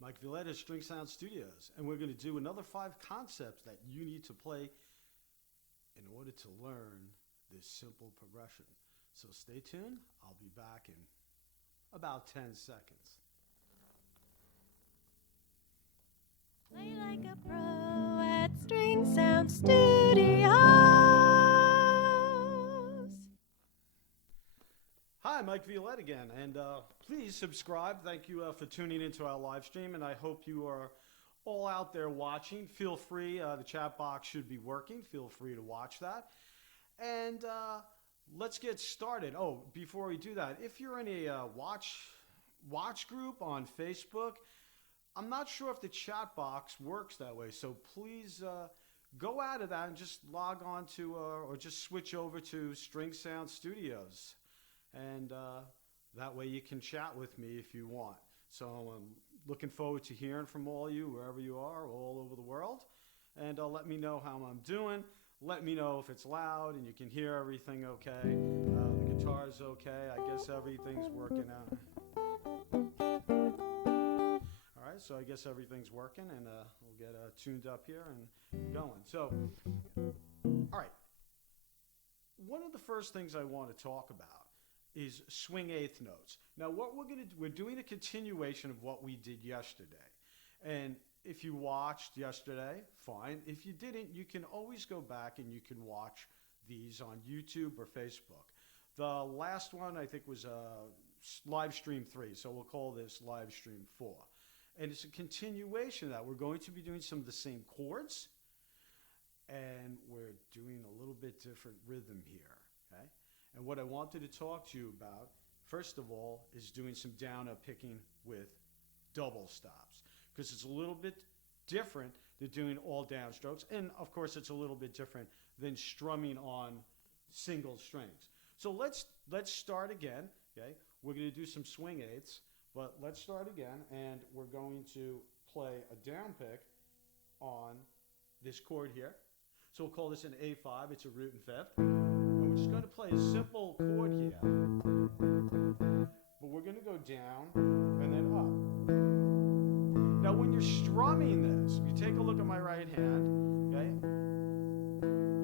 Mike Villetta, String Sound Studios, and we're going to do another 5 concepts that you need to play in order to learn this simple progression. So stay tuned. I'll be back in about 10 seconds. Play like a pro at String Sound Studios. Hi, Mike Violette again, and please subscribe. Thank you for tuning into our live stream, and I hope you are all out there watching. Feel free, the chat box should be working. Feel free to watch that. And let's get started. Oh, before we do that, if you're in a watch group on Facebook, I'm not sure if the chat box works that way, so please go out of that and just log on to, or just switch over to String Sound Studios. And that way you can chat with me if you want. So I'm looking forward to hearing from all you, wherever you are, all over the world. And let me know how I'm doing. Let me know if it's loud and you can hear everything okay. The guitar's okay. I guess everything's working out. All right, so I guess everything's working, and we'll get tuned up here and going. So, all right. One of the first things I want to talk about is swing eighth notes. Now, what we're doing a continuation of what we did yesterday. And if you watched yesterday, fine. If you didn't, you can always go back and you can watch these on YouTube or Facebook. The last one, I think, was live stream 3, so we'll call this live stream 4. And it's a continuation of that. We're going to be doing some of the same chords, and we're doing a little bit different rhythm here, okay? And what I wanted to talk to you about, first of all, is doing some down-up picking with double stops, because it's a little bit different than doing all downstrokes, and of course it's a little bit different than strumming on single strings. So let's start again, okay? We're going to do some swing eighths, but let's start again, and we're going to play a down pick on this chord here. So we'll call this an A5, it's a root and fifth. And we're just going to play a simple chord here. But we're going to go down and then up. Now when you're strumming this, you take a look at my right hand, okay?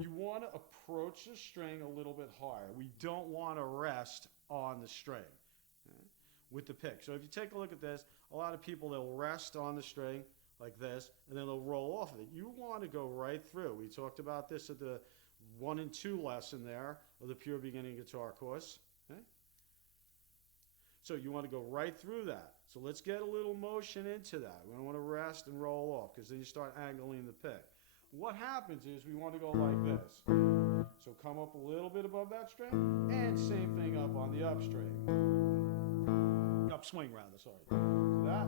You want to approach the string a little bit higher. We don't want to rest on the string, okay, with the pick. So if you take a look at this, a lot of people, they'll rest on the string like this, and then they'll roll off of it. You want to go right through. We talked about this at the 1 and 2 lesson there of the Pure Beginning Guitar course. Okay? So you want to go right through that. So let's get a little motion into that. We don't want to rest and roll off, because then you start angling the pick. What happens is we want to go like this. So come up a little bit above that string, and same thing up on the up string. Upswing rather, sorry. So that.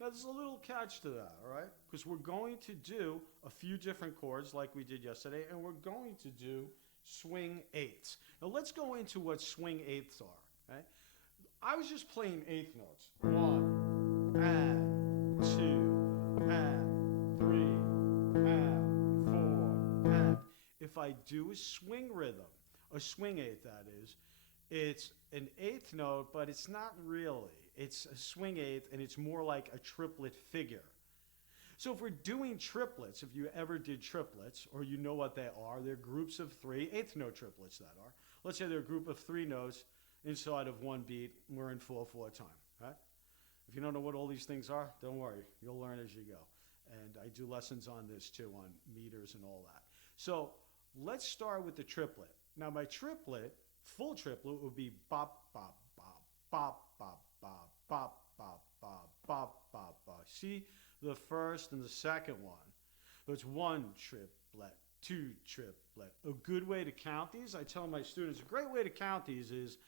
There's a little catch to that, all right? Because we're going to do a few different chords like we did yesterday, and we're going to do swing eighths. Now let's go into what swing eighths are, okay? I was just playing eighth notes. 1, and 2, and 3, and 4, and. If I do a swing rhythm, a swing eighth that is, it's an eighth note, but it's not really. It's a swing eighth, and it's more like a triplet figure. So if we're doing triplets, if you ever did triplets, or you know what they are, they're groups of 3, eighth note triplets that are. Let's say they're a group of 3 notes inside of 1 beat, and we're in 4/4 time, right? If you don't know what all these things are, don't worry. You'll learn as you go. And I do lessons on this too, on meters and all that. So let's start with the triplet. Now my triplet, full triplet, would be bop, bop, bop, bop, bop, bop, bop, bop, bop, bop, bop, bop. See the first and the second one. So it's 1 triplet, 2 triplet. A good way to count these, I tell my students, a great way to count these is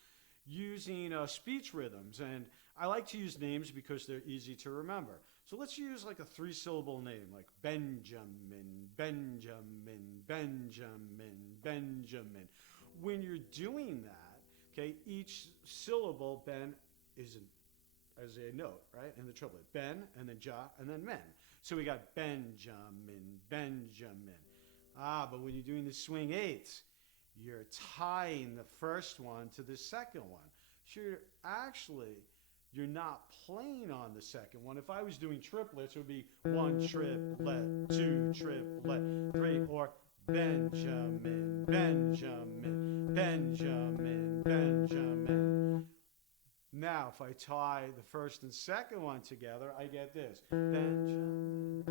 using speech rhythms. And I like to use names because they're easy to remember. So let's use like a 3-syllable name, like Benjamin, Benjamin, Benjamin, Benjamin. When you're doing that, okay, each syllable, Ben, is as a note, right, in the triplet. Ben, and then ja, and then men. So we got Benjamin, Benjamin. But when you're doing the swing eighths, you're tying the first one to the second one. So you're not playing on the second one. If I was doing triplets, it would be 1 triplet, 2 triplet, 3, or Benjamin, Benjamin, Benjamin, Benjamin. Now, if I tie the first and second one together, I get this. Benjamin.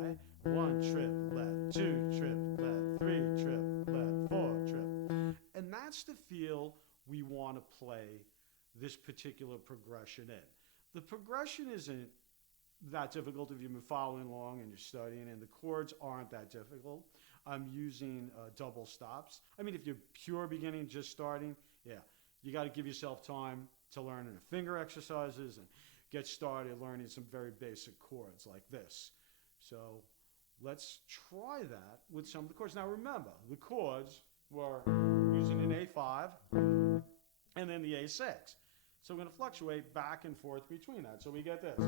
Right? 1 triplet, 2 triplet, 3 triplet, 4 triplet. And that's the feel we want to play this particular progression in. The progression isn't that difficult if you've been following along and you're studying, and the chords aren't that difficult. I'm using double stops. I mean, if you're pure beginning, just starting, yeah, you got to give yourself time to learn the finger exercises and get started learning some very basic chords like this. So let's try that with some of the chords. Now remember, the chords were using an A5 and then the A6. So we're going to fluctuate back and forth between that. So we get this.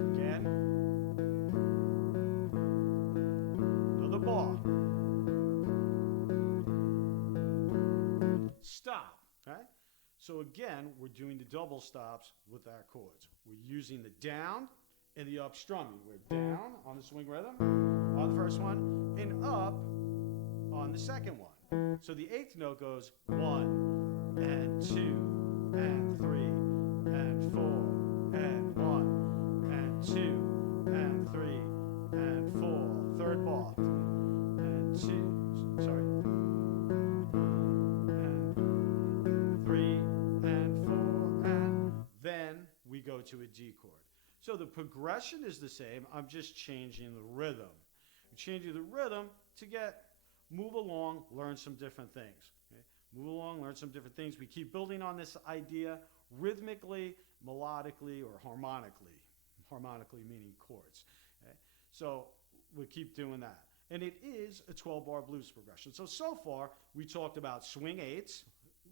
Again. Another bar. Stop. Okay? So again, we're doing the double stops with our chords. We're using the down and the up strumming. We're down on the swing rhythm on the first one and up on the second one. So the eighth note goes 1 and 2 and 3 and 4 and 1 and 2 and 3 and 4. Third bar. And 2, sorry. And 3 and 4 and then we go to a D chord. So the progression is the same. I'm just changing the rhythm. I'm changing the rhythm to move along, learn some different things. Okay? Move along, learn some different things. We keep building on this idea rhythmically, melodically, or harmonically. Harmonically meaning chords. Okay? So we keep doing that. And it is a 12-bar blues progression. So far, we talked about swing eights.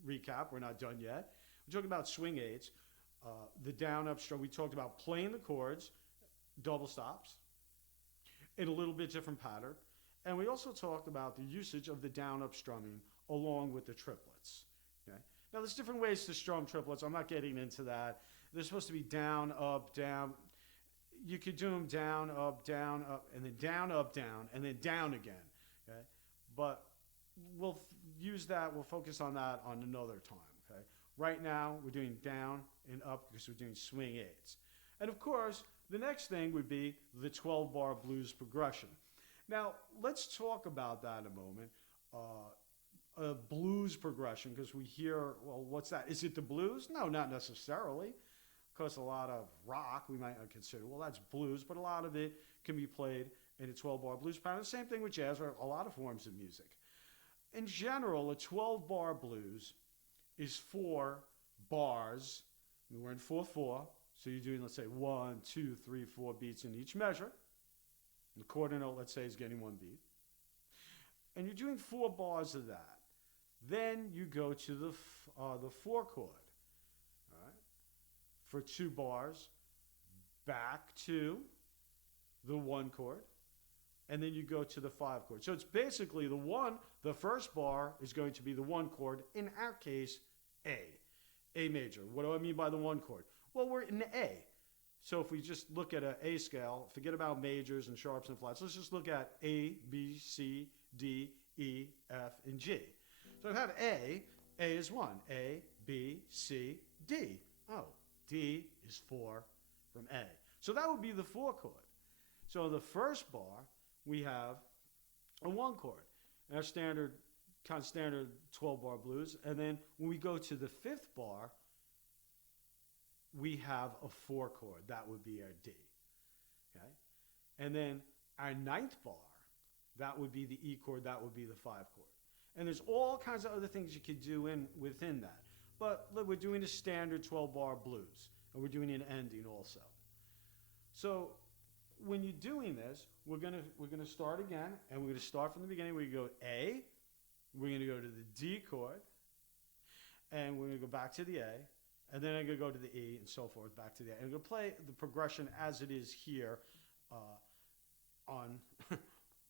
Recap, we're not done yet. We talked about swing eights. The down up strum, we talked about playing the chords, double stops, in a little bit different pattern. And we also talked about the usage of the down up strumming along with the triplets. Okay? Now there's different ways to strum triplets. I'm not getting into that. They're supposed to be down, up, down. You could do them down, up, and then down, up, down, and then down again. Okay? But we'll use that, we'll focus on that on another time. Okay? Right now, we're doing down and up because we're doing swing eights. And of course, the next thing would be the 12-bar blues progression. Now, let's talk about that in a moment. A blues progression, because we hear, well, what's that? Is it the blues? No, not necessarily. Of course, a lot of rock we might not consider, well, that's blues, but a lot of it can be played in a 12-bar blues pattern. Same thing with jazz or a lot of forms of music. In general, a 12-bar blues is 4 bars. We're in 4/4, so you're doing, let's say, 1, 2, 3, 4 beats in each measure. The quarter note, let's say, is getting 1 beat. And you're doing 4 bars of that. Then you go to the 4 chord. All right? For 2 bars, back to the 1 chord. And then you go to the 5 chord. So it's basically the first bar is going to be the 1 chord, in our case, A major. What do I mean by the 1 chord? Well, we're in A. So if we just look at an A scale, forget about majors and sharps and flats. Let's just look at A, B, C, D, E, F, and G. So I have A. A is 1. A, B, C, D. Oh, D is 4 from A. So that would be the 4 chord. So the first bar, we have a 1 chord. Our standard 12-bar blues. And then when we go to the 5th bar, we have a 4 chord. That would be our D. Okay? And then our 9th bar, that would be the E chord. That would be the 5 chord. And there's all kinds of other things you could do within that. But look, we're doing a standard 12-bar blues. And we're doing an ending also. So when you're doing this, we're gonna start again. And we're going to start from the beginning. We go A, we're going to go to the D chord, and we're going to go back to the A, and then I'm going to go to the E, and so forth, back to the A. And I'm going to play the progression as it is here on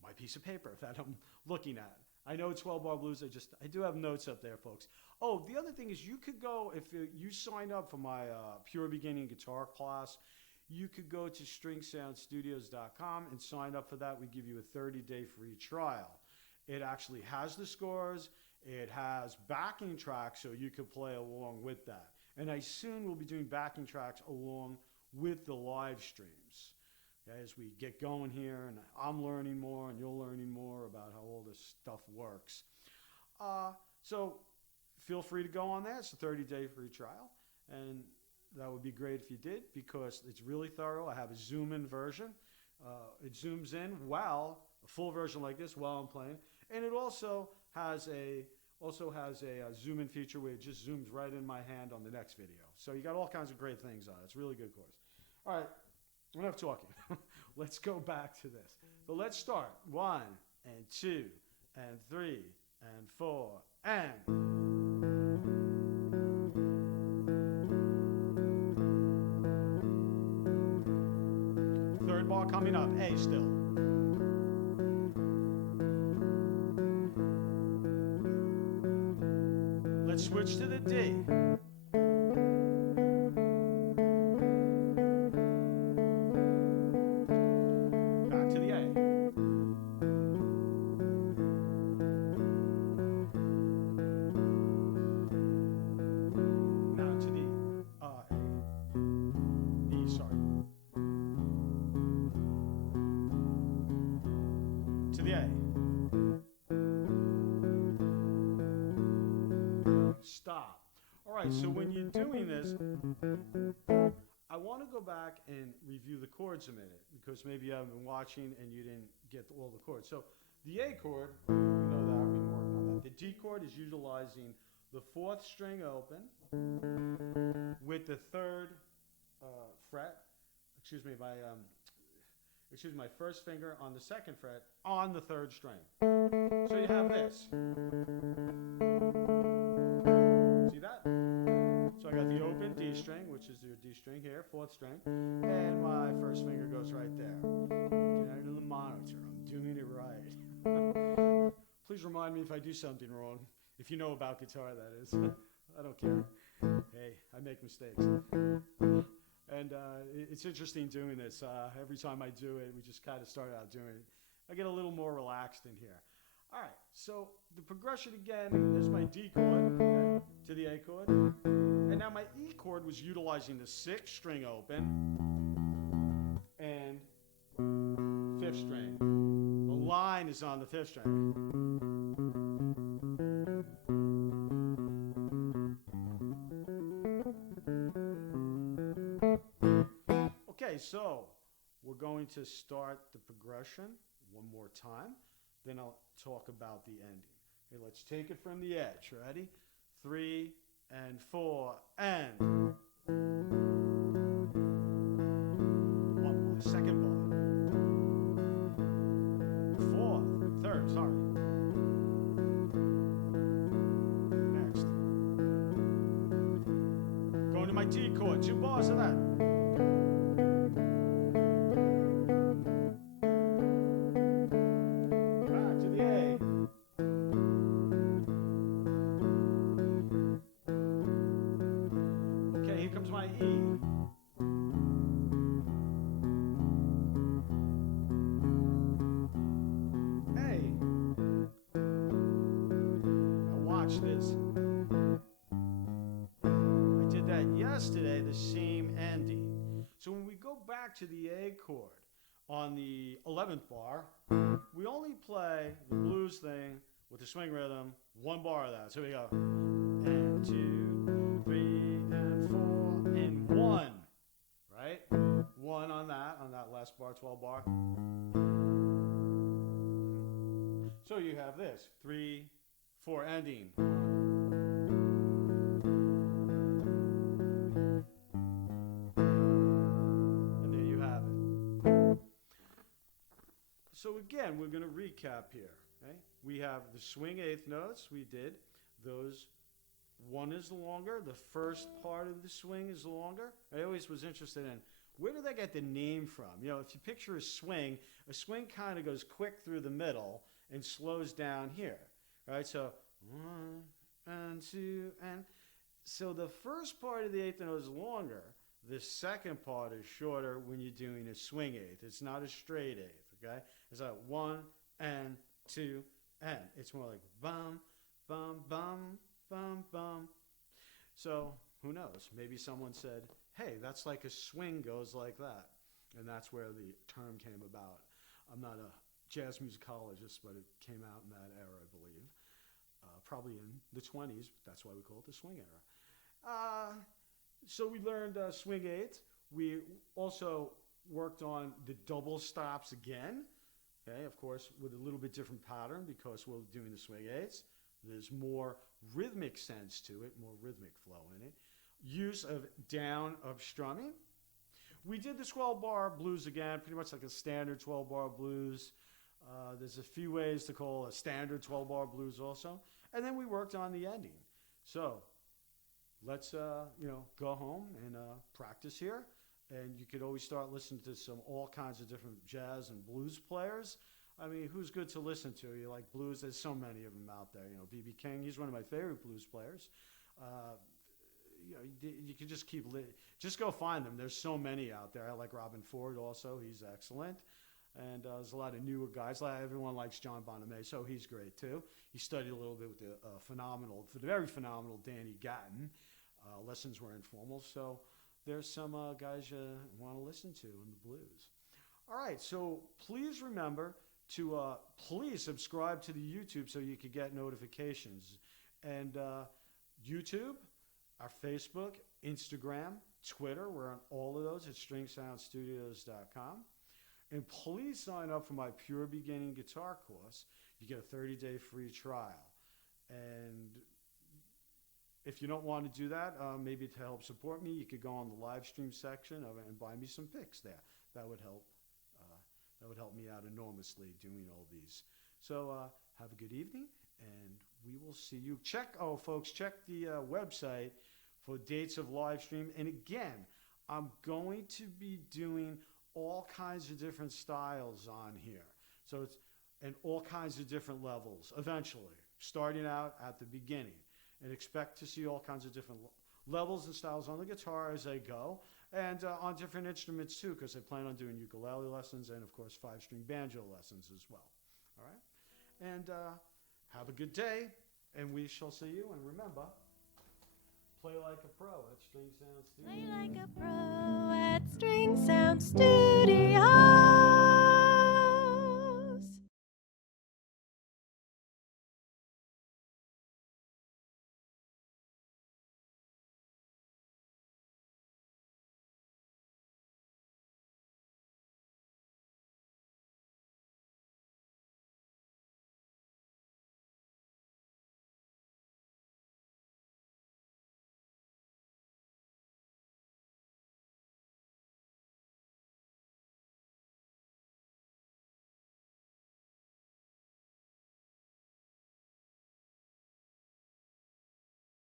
my piece of paper that I'm looking at. I know it's 12-bar blues. I do have notes up there, folks. Oh, the other thing is you could go, if you sign up for my Pure Beginning Guitar class, you could go to stringsoundstudios.com and sign up for that. We give you a 30-day free trial. It actually has the scores. It has backing tracks, so you could play along with that. And I soon will be doing backing tracks along with the live streams. Okay, as we get going here, and I'm learning more, and you're learning more about how all this stuff works. So feel free to go on there. It's a 30-day free trial, and that would be great if you did, because it's really thorough. I have a zoom-in version. It zooms in while a full version like this while I'm playing, and it also has a zoom-in feature where it just zooms right in my hand on the next video. So you got all kinds of great things on it. It's a really good course. All right, enough talking. Let's go back to this. But let's start. 1 and 2 and 3 and 4 and... Third bar coming up, A still. Let's switch to the D. Back to the A. Now to the E, sorry. To the A. Stop. All right, so when you're doing this, I want to go back and review the chords a minute, because maybe you haven't been watching and you didn't get all the chords. So the A chord, we know that, we've been working on that. The D chord is utilizing the 4th string open with the 3rd fret, my first finger on the 2nd fret on the 3rd string. So you have this. See that? So I got the open D string, which is your D string here, 4th string, and my first finger goes right there. Get out of the monitor. I'm doing it right. Please remind me if I do something wrong. If you know about guitar, that is. I don't care. Hey, I make mistakes. And it's interesting doing this. Every time I do it, we just kind of start out doing it. I get a little more relaxed in here. All right, so the progression again is my D chord, okay, to the A chord. And now my E chord was utilizing the 6th string open and 5th string. The line is on the 5th string. Okay, so we're going to start the progression one more time. Then I'll talk about the ending. Okay, let's take it from the edge. Ready? 3 and 4 and... One more. 2nd bar. 4th. 3rd, sorry. Next. Going to my D chord. 2 bars of that. This. I did that yesterday, the same ending. So when we go back to the A chord on the 11th bar, we only play the blues thing with the swing rhythm, 1 bar of that. So we go, and 2, 3, and 4, and 1, right? 1 on that last bar, 12 bar. So you have this, 3, 4 ending. And there you have it. So again, we're going to recap here. Okay? We have the swing eighth notes. We did those. One is longer. The first part of the swing is longer. I always was interested in where did they get the name from? You know, if you picture a swing kind of goes quick through the middle and slows down here. Right? So 1 and 2 and so the first part of the eighth note is longer. The second part is shorter when you're doing a swing eighth. It's not a straight eighth, okay? It's like 1 and 2 and. It's more like bum, bum, bum, bum, bum. So who knows? Maybe someone said, hey, that's like a swing goes like that. And that's where the term came about. I'm not a jazz musicologist, but it came out in that era, I believe. Probably in the 20s. That's why we call it the swing era. So we learned swing eighth. We also worked on the double stops again. Okay, of course, with a little bit different pattern because we're doing the swing eighths. There's more rhythmic sense to it, more rhythmic flow in it. Use of down of strumming. We did the 12-bar blues again, pretty much like a standard 12-bar blues. There's a few ways to call a standard 12-bar blues also. And then we worked on the ending. So let's go home and practice here. And you could always start listening to all kinds of different jazz and blues players. I mean, who's good to listen to? You like blues? There's so many of them out there. You know, B.B. King, he's one of my favorite blues players. You can just just go find them. There's so many out there. I like Robin Ford also. He's excellent. And there's a lot of newer guys. Everyone likes John Bonham, so he's great too. He studied a little bit with the very phenomenal Danny Gatton. Lessons were informal, so there's some guys you want to listen to in the blues. All right, so please remember to please subscribe to the YouTube so you can get notifications. And YouTube, our Facebook, Instagram, Twitter, we're on all of those at stringsoundstudios.com. And please sign up for my Pure Beginning Guitar course. You get a 30-day free trial. And if you don't want to do that, maybe to help support me, you could go on the live stream section of it and buy me some picks there. That would help. That would help me out enormously doing all these. So have a good evening, and we will see you. Folks, check the website for dates of live stream. And again, I'm going to be doing all kinds of different styles on here. So and all kinds of different levels eventually, starting out at the beginning. And expect to see all kinds of different levels and styles on the guitar as I go, and on different instruments too, because I plan on doing ukulele lessons and, of course, 5-string banjo lessons as well. All right? And have a good day, and we shall see you. And remember, play like a pro at String Sound Studio. Play like a pro at String Sound Studio.